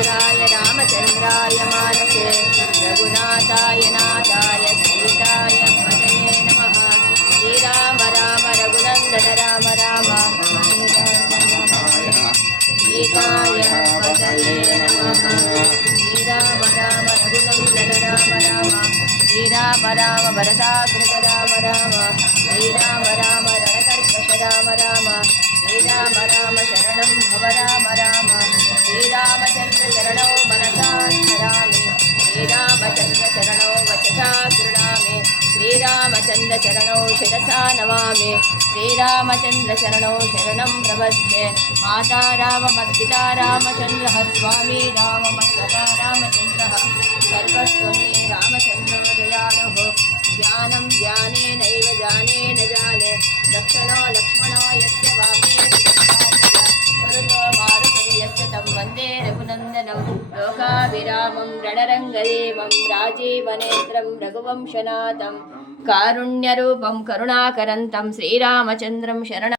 भद्राय रामचन्द्राय मानसे रघुनाथाय नाथाय सीताय पतये नमः। श्रीराम राम रघुनन्दन राम राम सीताय पतये नमः। श्रीराम राम रघुनन्दन राम राम श्रीराम राम भरताकृत राम राम श्रीराम राम रणकर्कश राम राम श्रीराम राम शरणं भव राम राम श्रीरामचन्द्र चरणौ मनसा स्मरामि श्रीरामचन्द्र चरणौ वचसा गृह्णामि श्रीरामचन्द्र चरणौ शिरसा नमामि श्रीरामचन्द्र चरणौ शरणं प्रपद्ये। माता राममर्पिता रामचन्द्रः स्वामी राममर्पिता रामचन्द्रः सर्वस्वं मे रामचन्द्रं दयालुः। ध्यानं ध्यानेनैव जानेन जाने लक्षणो लक्ष्मणो यस्य वामे मरुतो मारुतरि यस्य तं वन्दे रघुनन्दनं लोकाभिरामं रणरङ्गदेवं राजीवनेत्रं रघुवंशनाथं कारुण्यरूपं करुणाकरन्तं श्रीरामचन्द्रं शरणं